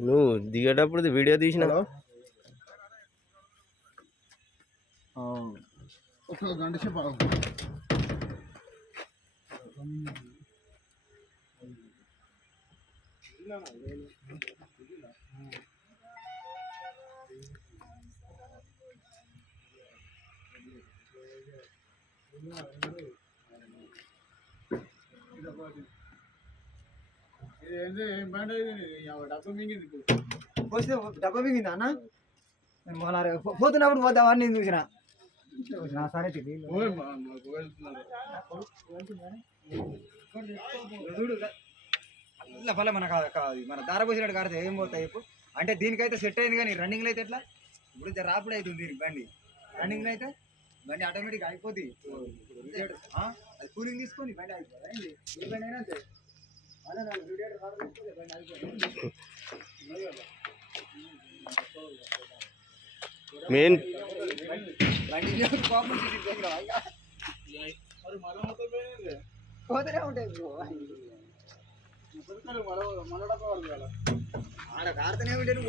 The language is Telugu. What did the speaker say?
నువ్వు దిగేటప్పుడు వీడియో తీసిన గంట సేపు డబ్బా మింగింది అన్న పోతున్నప్పుడు పోతామని నేను చూసిన సరే ఫల మన దార పోసినట్టు కాడితే ఏం పోతాయి ఇప్పుడు అంటే దీనికైతే సెట్ అయింది కానీ రన్నింగ్లో అయితే ఎట్లా ఇప్పుడు రాపిడ్ అవుతుంది దీనికి బండి రన్నింగ్లో అయితే బండి ఆటోమేటిక్ అయిపోద్ది అది కూలింగ్ తీసుకొని బండి అయిపోయింది ఏ బండి అయినా అంతే మెయిన్ పోతూనే ఉంటాయి ఆడ కారుతూనే ఉంటాయి.